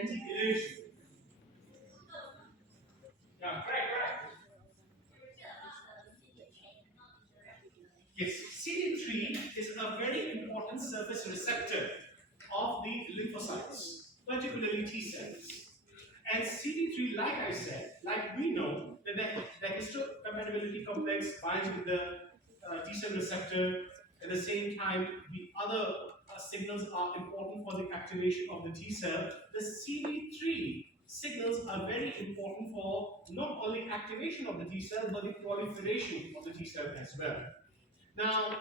anti-allergy. Yeah, right. Yes, CD3 is a very important surface receptor of the lymphocytes, particularly T cells. And CD3, like I said, like we know that the histocompatibility complex binds with the T cell receptor. At the same time, the other signals are important for the activation of the T cell. The CD3 signals are very important for not only activation of the T cell, but the proliferation of the T cell as well. Now,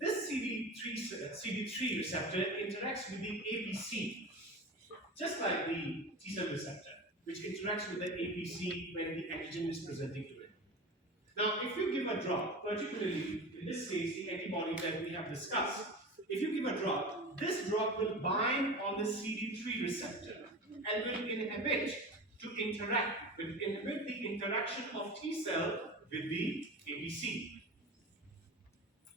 this CD3 receptor interacts with the APC, just like the T cell receptor, which interacts with the APC when the antigen is presenting to it. Now, if you give a drug, particularly in this case, the antibody that we have discussed, if you give a drug, this drug will bind on the CD3 receptor and will inhibit the interaction of T cell with the APC.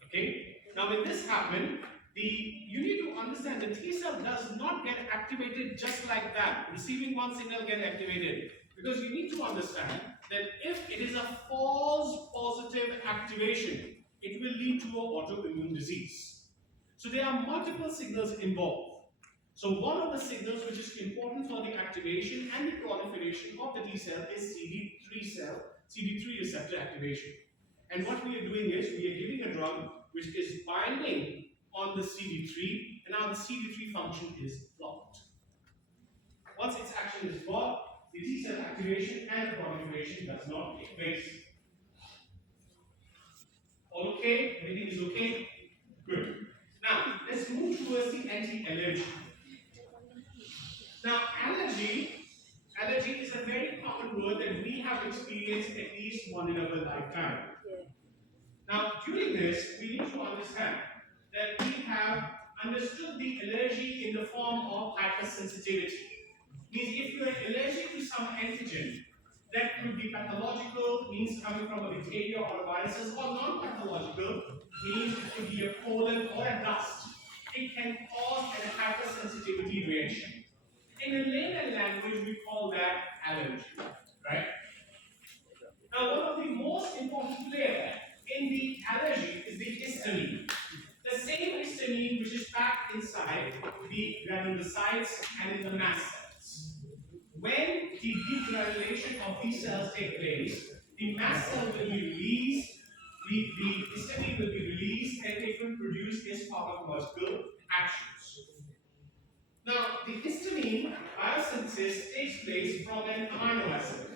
Okay? Now, when this happens, you need to understand the T cell does not get activated just like that. Receiving one signal get activated. Because you need to understand that if it is a false positive activation, it will lead to an autoimmune disease. So there are multiple signals involved. So one of the signals which is important for the activation and the proliferation of the T cell is CD3 receptor activation. And what we are doing is we are giving a drug which is binding on the CD3, and now the CD3 function is blocked. Once its action is blocked, the T cell activation and proliferation does not take place. All okay? Everything is okay? Good. Now, let's move towards the anti-allergy. Now, allergy is a very common word that we have experienced at least one in our lifetime. Now, during this, we need to understand that we have understood the allergy in the form of hypersensitivity. Means if you are allergic to some antigen, that could be pathological, means coming from a bacteria or viruses, or non-pathological, means it could be a pollen or a dust. It can cause a hypersensitivity reaction. In a layman language, we call that allergy, right? Now, one of the most important players in the allergy is the histamine. The same histamine which is packed inside the granulocytes and in the mast cells. When the degranulation of these cells take place, the mast cell will be released, the histamine will be released, and it will produce its pharmacological actions. Now, the histamine biosynthesis takes place from an amino acid.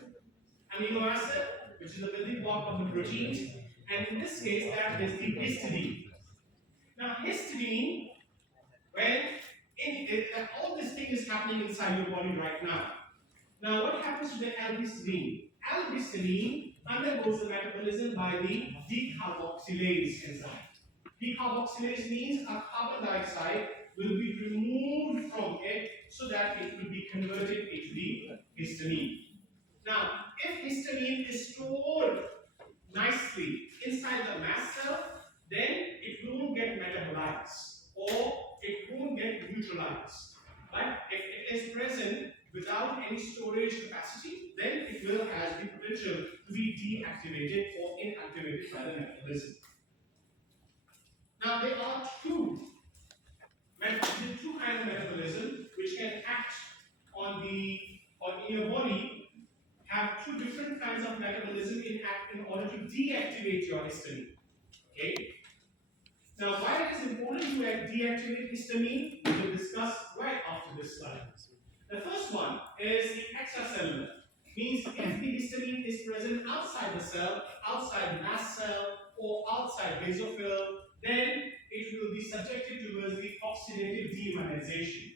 Amino acid, which is the building block of the proteins, and in this case, that is the histidine. Now, histidine, all this thing is happening inside your body right now. Now, what happens to the L-histidine? L-histidine undergoes the metabolism by the decarboxylase enzyme. Decarboxylase means a carbon dioxide will be removed from it so that it will be converted into the histamine. Now, if histamine is stored nicely inside the mast cell, then it won't get metabolized or it won't get neutralized. But if it is present without any storage capacity, then it will have the potential to be deactivated or inactivated by the metabolism. Now, there are two kinds of metabolism which can act in your body, have two different kinds of metabolism in order to deactivate your histamine. Okay? Now, why it is important to deactivate histamine, we will discuss right after this slide. The first one is the extracellular. Means if the histamine is present outside the cell, outside the mast cell, or outside basophil, then it will be subjected towards the oxidative deionization.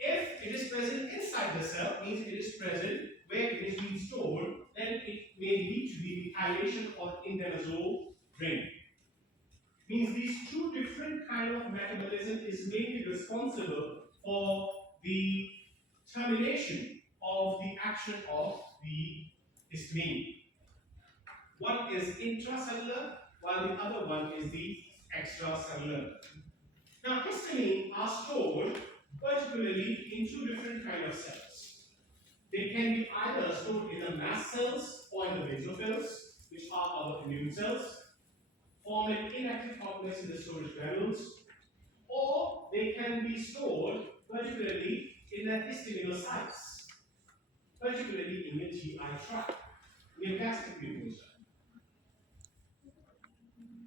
If it is present inside the cell, means it is present where it is being stored, then it may lead to the methylation or indemazole ring. Means these two different kind of metabolism is mainly responsible for the termination of the action of the histamine. One is intracellular, while the other one is the extracellular. Now, histamine are stored particularly in two different kinds of They can be either stored in the mast cells or in the basophils, which are our immune cells, form an inactive complex in the storage granules, or they can be stored particularly in the histominal sites, particularly in the GI tract, in the gastric mucosa.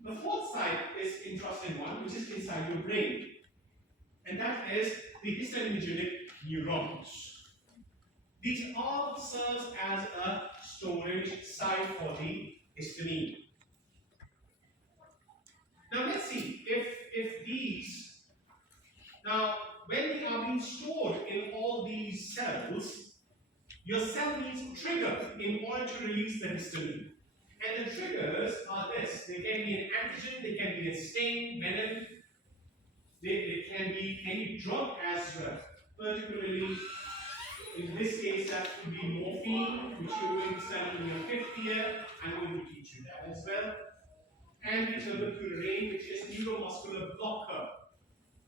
The fourth site is interesting one, which is inside your brain, and that is the histaminogenic neurons. These all serve as a storage site for the histamine. Now let's see if these, now when they are being stored in all these cells, your cell needs trigger in order to release the histamine. And the triggers are this. They can be an antigen, they can be a stain, venom, they can be any drug as well. Particularly, in this case, that could be morphine, which you're going to study in your 5th year. I'm going to teach you that as well. And the tuberculin, which is neuromuscular blocker.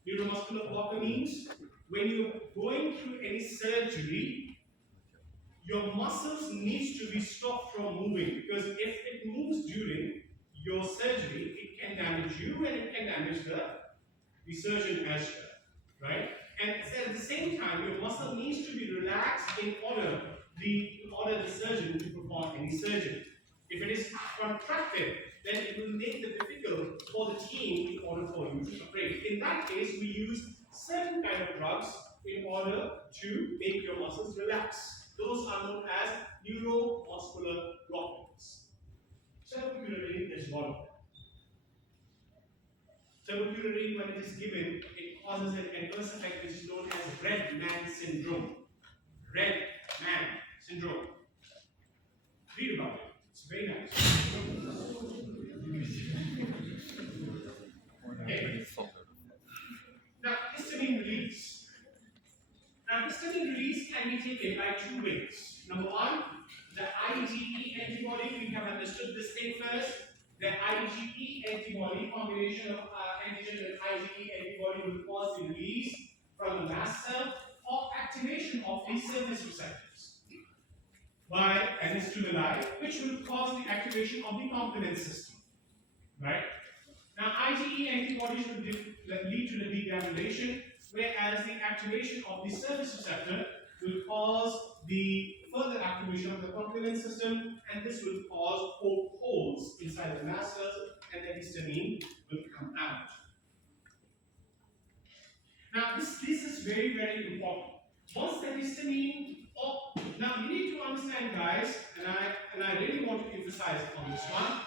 Neuromuscular blocker means when you're going through any surgery, your muscles need to be stopped from moving, because if it moves during your surgery, it can damage you and it can damage the surgeon as well, right? And at the same time, your muscle needs to be relaxed in order the surgeon to perform any surgery. If it is contracted, then it will make it difficult for the team in order for you to operate. In that case, we use certain kind of drugs in order to make your muscles relax. Those are known as neuromuscular blockers. Tuberculin is one of them. Tuberculin, when it is given, it causes an adverse effect which is known as red man syndrome. Red man syndrome. Read about it. It's very nice. Okay. Now, histamine release. Now, histamine release can be taken by 2 ways. Number one, the IgE antibody. We have understood this thing first. The IgE antibody, combination of antigen and IgE antibody, will cause the release from the mast cell or activation of the surface receptors by anistumuli, which will cause the activation of the complement system. Right? Now, IgE antibodies will lead to the degranulation, whereas the activation of the surface receptor will cause the further activation of the complement system, and this will cause poke holes inside the mast cells, and the histamine will come out. Now, this is very, very important. Once the histamine, now you need to understand, guys, and I really want to emphasize on this one.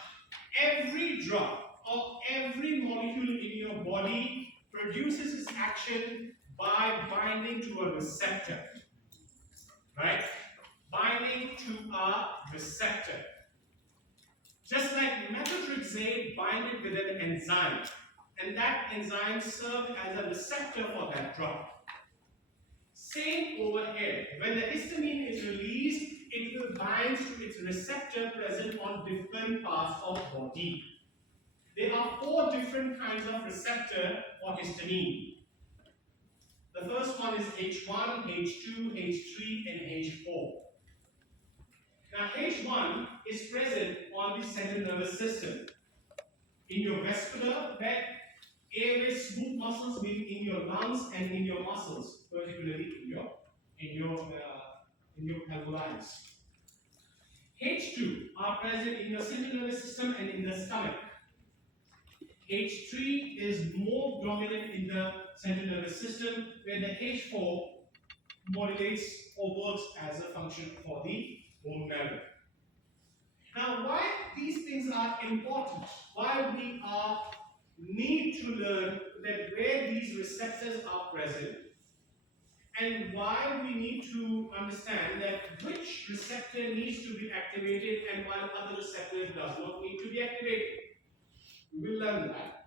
Every drug or every molecule in your body produces its action by binding to a receptor. Right? Binding to a receptor. Just like methotrexate binded with an enzyme, and that enzyme served as a receptor for that drug. Same over here. When the histamine is released, it will bind to its receptor present on different parts of body. There are 4 different kinds of receptor for histamine. The first one is H1, H2, H3, and H4. Now, H1 is present on the central nervous system. In your vascular bed, airway smooth muscles in your lungs and in your muscles, particularly in your alveoli. H2 are present in your central nervous system and in the stomach. H3 is more dominant in the central nervous system, where the H4 modulates or works as a function for the bone marrow. Now, why these things are important, why we need to learn that where these receptors are present, and why we need to understand that which receptor needs to be activated and while other receptors does not need to be activated. We will learn that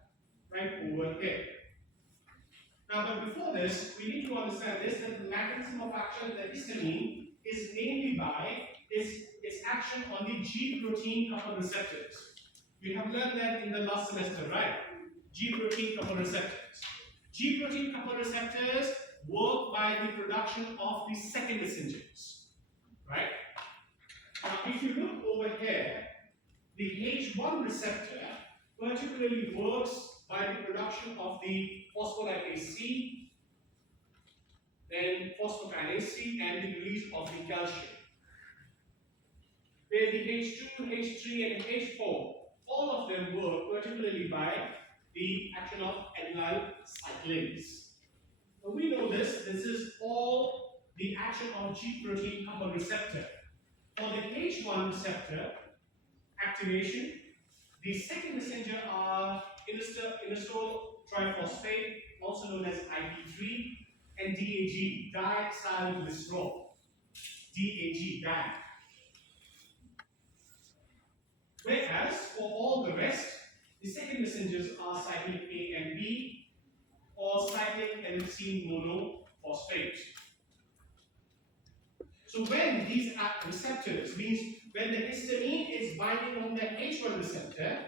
right over here. Now, but before this, we need to understand this, that the mechanism of action of the histamine is mainly by its action on the G protein coupled receptors. We have learned that in the last semester, right? G protein coupled receptors. G protein coupled receptors work by the production of the second messenger's. right? Now, if you look over here, the H1 receptor particularly works by the production of the phospholipase C, then phosphokinase C, and the release of the calcium. Where the H2, H3, and H4, all of them work particularly by the action of adenyl cyclase. So we know this is all the action of G protein coupled receptor. For the H1 receptor activation, the second messenger are inositol triphosphate, also known as IP3, and DAG, diacylglycerol. DAG, DAG. Whereas for all the rest, the second messengers are cyclic A and B, or cyclic adenosine monophosphate. So when these receptors, means when the histamine is binding on the H1 receptor,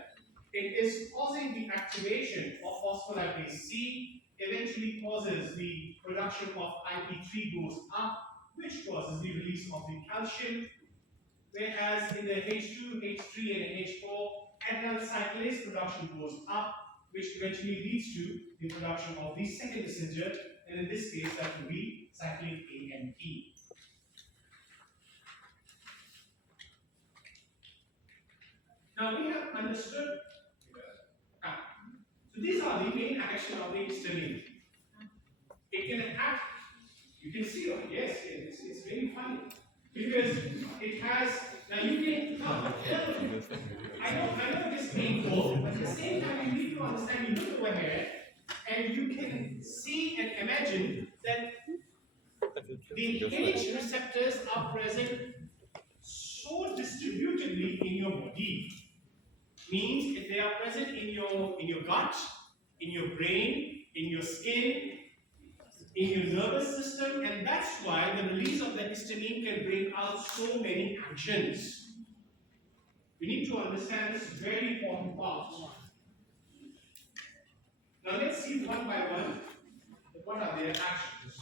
it is causing the activation of phospholipase C, eventually causes the production of IP3 goes up, which causes the release of the calcium. Whereas in the H2, H3, and H4, adenyl cyclase production goes up, which eventually leads to the production of the second messenger, and in this case, that will be cyclic AMP. Now we have understood. So these are the main action of the histamine. It can act. You can see it. Yes, it's very funny. Because it has, now you can, I know this is painful, but at the same time you need to understand, you look over here, and you can see and imagine that the H receptors are present so distributedly in your body. Means if they are present in your gut, in your brain, in your skin, in your nervous system, and that's why the release of the histamine can bring out so many actions. We need to understand this very important part. Now let's see one by one what are their actions.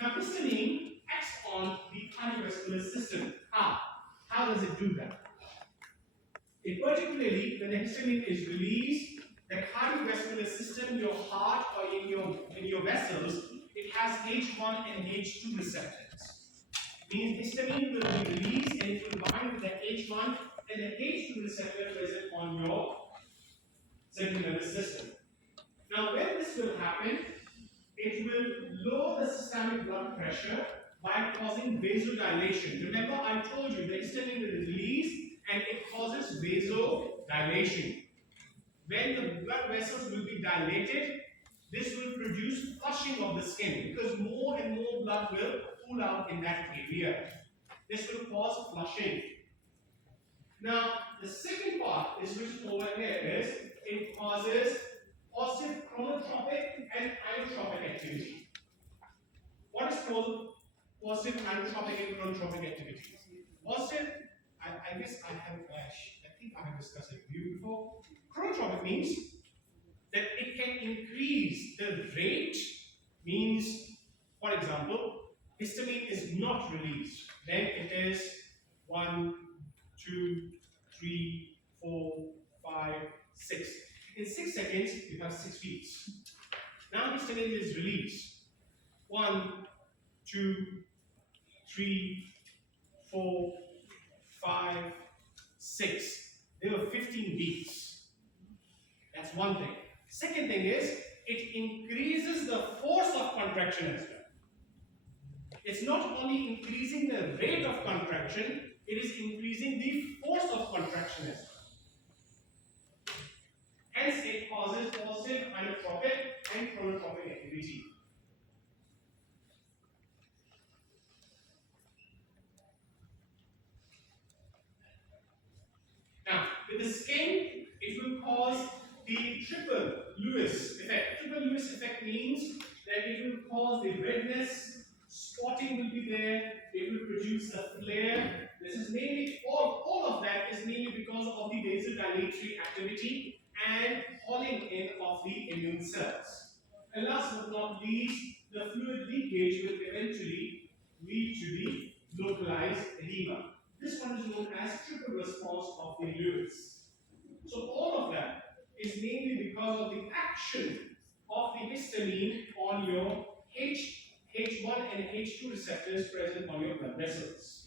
Now histamine acts on the cardiovascular system. How does it do that? It particularly, when the histamine is released, the cardiovascular system, your heart or in your vessels, it has H1 and H2 receptors. Means histamine will be released and it will bind with the H1 and the H2 receptor present on your central nervous system. Now when this will happen, it will lower the systemic blood pressure by causing vasodilation. Remember I told you the histamine will release and it causes vasodilation. When the blood vessels will be dilated, this will produce flushing of the skin because more and more blood will pool out in that area. This will cause flushing. Now, the second part is written over here is it causes positive chronotropic and inotropic activity. What is called positive inotropic and chronotropic activity? Positive, I guess I think I have discussed it with you before. Chronotropic means that it can increase the rate, means, for example, histamine is not released. Then it is 1, 2, 3, 4, 5, 6. In 6 seconds, you have 6 beats. Now histamine is released. 1, 2, 3, 4, 5, 6. There were 15 beats. That's one thing. Second thing is, it increases the force of contraction as well. It's not only increasing the rate of contraction, it is increasing the force of contraction as well. Hence, it causes positive inotropic and chronotropic activity. Now, with the skin, it will cause the triple Lewis effect. Triple Lewis effect means that it will cause the redness, spotting will be there, it will produce a flare. This is mainly, all of that is mainly because of the vasodilatory activity and hauling in of the immune cells. And last but not least, the fluid leakage will eventually lead to the localized edema. This one is known as triple response of the Lewis. So all of that is mainly because of the action of the histamine on your H1 and H2 receptors present on your blood vessels.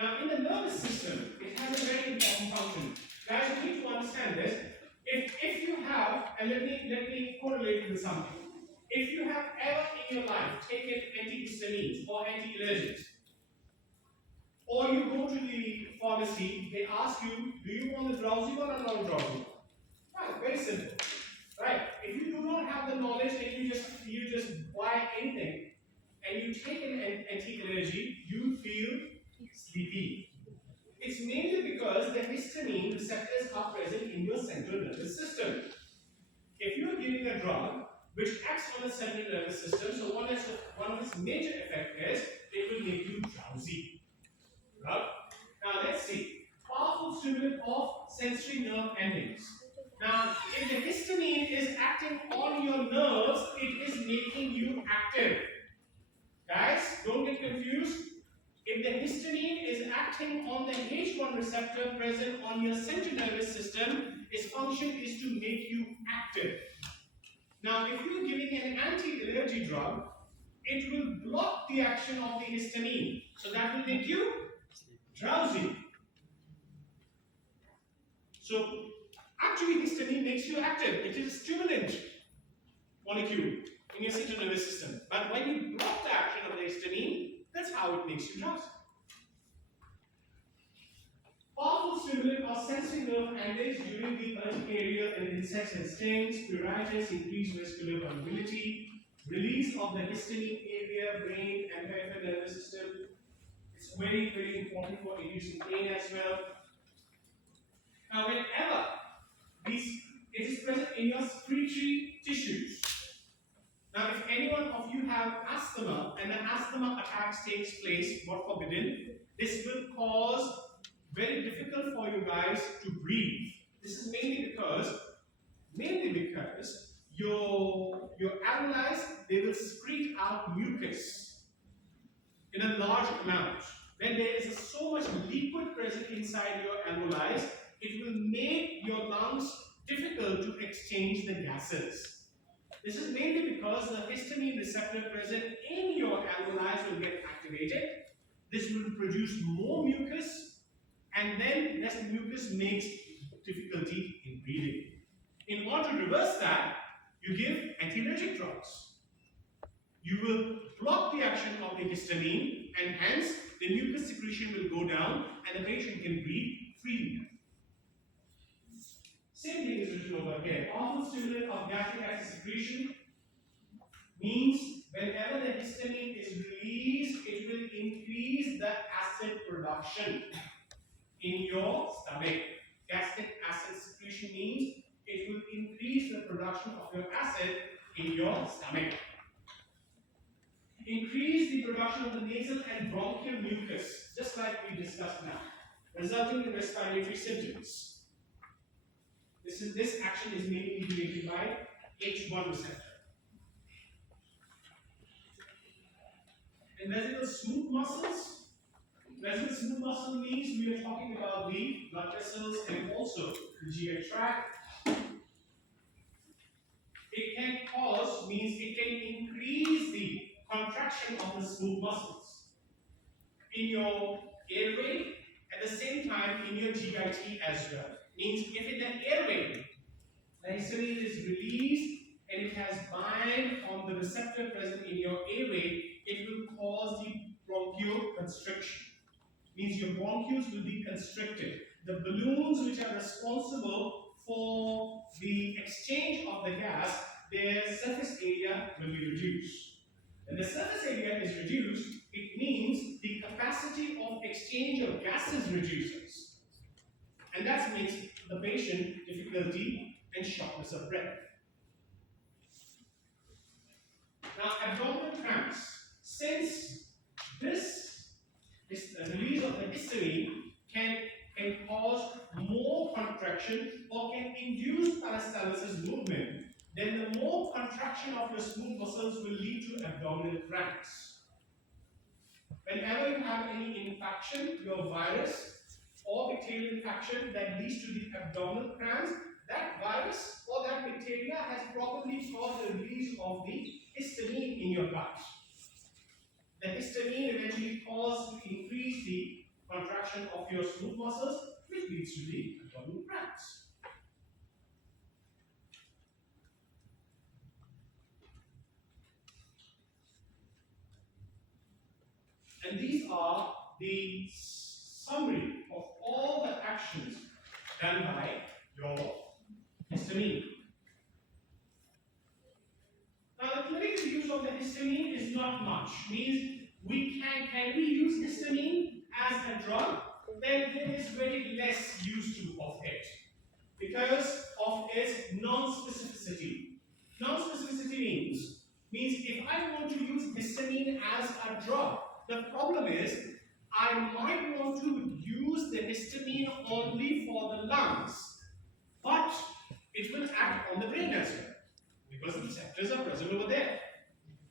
Now, in the nervous system, it has a very important function. Guys, you need to understand this. If you have, and let me correlate with something. If you have ever in your life taken antihistamines or anti-allergics, or you go to the pharmacy, they ask you, do you want a drowsy one or non-drowsy one? Right, very simple. Right. If you do not have the knowledge and you just buy anything and you take an anti-allergy, you feel sleepy. It's mainly because the histamine receptors are present in your central nervous system. If you are giving a drug which acts on the central nervous system, so one of its major effects is it will make you drowsy. Right? Now let's see. Powerful stimulant of sensory nerve endings. Now, if the histamine is acting on your nerves, it is making you active. Guys, don't get confused. If the histamine is acting on the H1 receptor present on your central nervous system, its function is to make you active. Now, if you're giving an anti-allergy drug, it will block the action of the histamine. So that will make you drowsy. So, actually, histamine makes you active. It is a stimulant molecule in your central nervous system. But when you block the action of the histamine, that's how it makes you drowsy. Powerful stimulant of sensory nerve endings during the urticaria in insects and stings, pruritus, increased vascular permeability, release of the histamine area, brain, and peripheral nervous system. It's very, very important for reducing pain as well. Now, whenever it is present in your secretory tissues. Now, if any one of you have asthma and the asthma attacks takes place, God forbidden, this will cause very difficult for you guys to breathe. This is mainly because your alveoli, they will secrete out mucus in a large amount. When there is so much liquid present inside your alveoli, it will make your lungs difficult to exchange the gases. This is mainly because the histamine receptor present in your alveoli will get activated. This will produce more mucus, and then less mucus makes difficulty in breathing. In order to reverse that, you give anti-allergic drugs. You will block the action of the histamine, and hence the mucus secretion will go down, and the patient can breathe freely. Same thing is written over here. Powerful stimulant of gastric acid secretion means whenever the histamine is released, it will increase the acid production in your stomach. Gastric acid secretion means it will increase the production of your acid in your stomach. Increase the production of the nasal and bronchial mucus, just like we discussed now, resulting in respiratory symptoms. This action is mainly mediated by H1 receptor. And vesical smooth muscles. Vesical smooth muscle means we are talking about the blood vessels and also the GI tract. It can cause, means it can increase the contraction of the smooth muscles in your airway, at the same time in your GIT as well. Means if in the airway, the histamine is released and it has bind on the receptor present in your airway, it will cause the bronchial constriction. Means your bronchioles will be constricted. The balloons which are responsible for the exchange of the gas, their surface area will be reduced. When the surface area is reduced, it means the capacity of exchange of gases reduces. And that makes the patient difficulty and shortness of breath. Now, abdominal cramps. Since this release of the histamine can cause more contraction or can induce anastomosis movement, then the more contraction of your smooth muscles will lead to abdominal cramps. Whenever you have any infection, your virus or bacterial infection that leads to the abdominal cramps, that virus or that bacteria has probably caused the release of the histamine in your gut. The histamine eventually causes to increase the contraction of your smooth muscles, which leads to the abdominal cramps. And these are the summary of all the actions done by your histamine. Now, the clinical use of the histamine is not much. Means can we use histamine as a drug? Then there is very less use of it because of its non-specificity. Non-specificity means if I want to use histamine as a drug, the problem is I might want to use the histamine only for the lungs, but it will act on the brain as well because the receptors are present over there.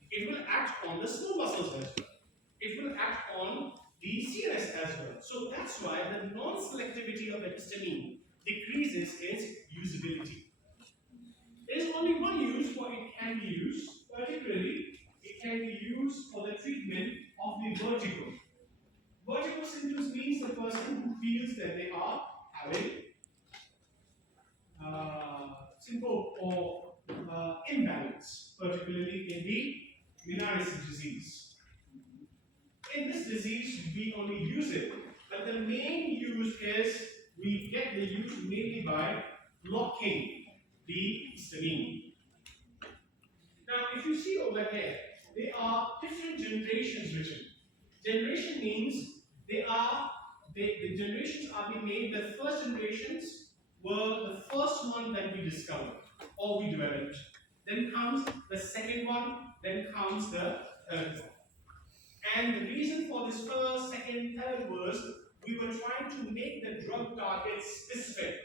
It will act on the smooth muscles as well. It will act on the CNS as well. So that's why the non-selectivity of the histamine decreases its usability. There is only one use for it can be used, particularly it can be used for the treatment of the vertigo. Vertigo symptoms means the person who feels that they are having syncope or imbalance, particularly in the Meniere's disease. In this disease, we only use it, but the main use is we get the use mainly by blocking the histamine. Now, if you see over here, there are different generations written. Generation means the generations are being made. The first generations were the first one that we discovered or we developed. Then comes the second one, then comes the third one. And the reason for this first, second, third was we were trying to make the drug target specific.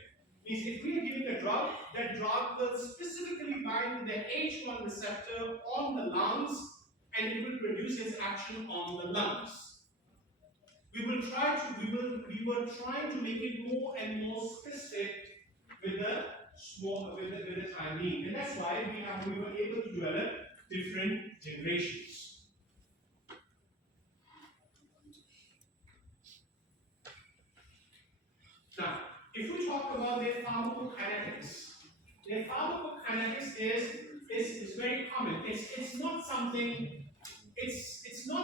Means if we are giving a drug, that drug will specifically bind the H1 receptor on the lungs and it will produce its action on the lungs. We were trying to make it more and more specific with the time being, and that's why we were able to develop different generations. Now, if we talk about their pharmacokinetics is very common. It's not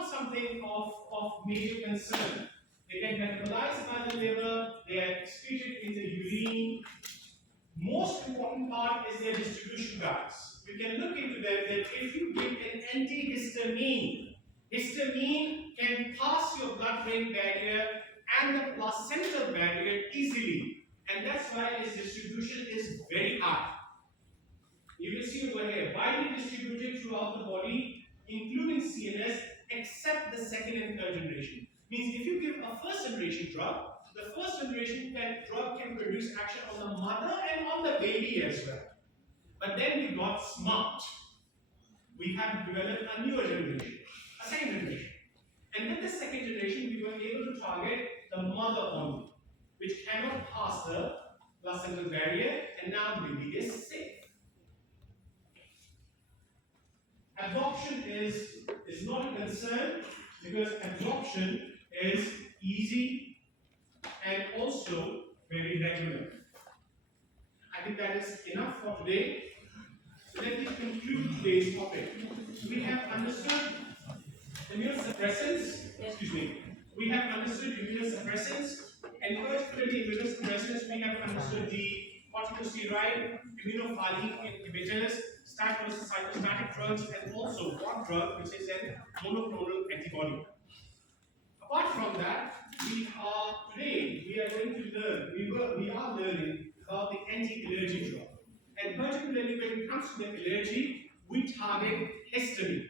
something of major concern. They get metabolized by the liver, they are excreted in the urine. Most important part is their distribution, guys. You can look into them that if you give an antihistamine, histamine can pass your blood-brain barrier and the placental barrier easily. And that's why its distribution is very high. You will see over here, widely distributed throughout the body, including CNS, except the second and third generation. Means if you give a first generation drug, the first generation drug can produce action on the mother and on the baby as well. But then we got smart. We have developed a newer generation, a second generation. And with the second generation, we were able to target the mother only, which cannot pass the placental barrier, and now the baby is safe. Absorption is not a concern because absorption is easy and also very regular. I think that is enough for today. So let me conclude today's topic. We have understood immunosuppressants. We have understood immunosuppressants, and particularly immunosuppressants, we have understood the corticosteroid, immunophilic inhibitors, cytostatic drugs, and also one drug which is a monoclonal antibody. Apart from that, we are learning about the anti-allergy drug. And particularly when it comes to the allergy, we target histamine.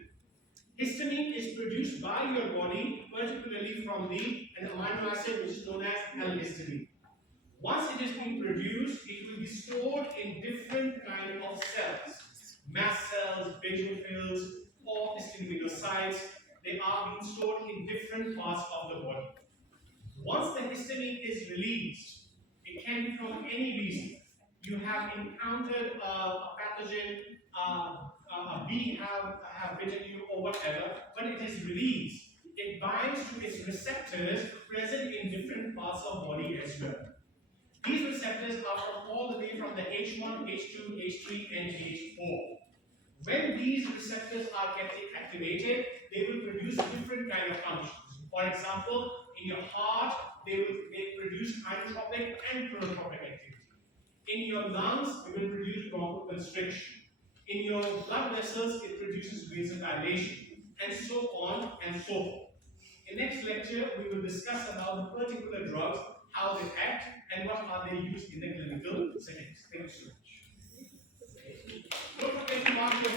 Histamine is produced by your body, particularly from an amino acid which is known as L-histamine. Once it is being produced, it will be stored in different called cells. Mast cells, basophils, or histidinocytes. They are being stored in different parts of the body. Once the histamine is released, it can be from any reason. You have encountered a pathogen, a bee have bitten you or whatever, but it is released. It binds to its receptors present in different parts of body as well. These receptors are from all the way from the H1, H2, H3, and H4. When these receptors are getting activated, they will produce different kind of functions. For example, in your heart, they produce inotropic and chronotropic activity. In your lungs, it will produce bronchoconstriction. In your blood vessels, it produces vasodilation, and so on and so forth. In next lecture, we will discuss about the particular drugs, how they act, and what are they used in the clinical settings. Thank you so much. Don't forget to mark your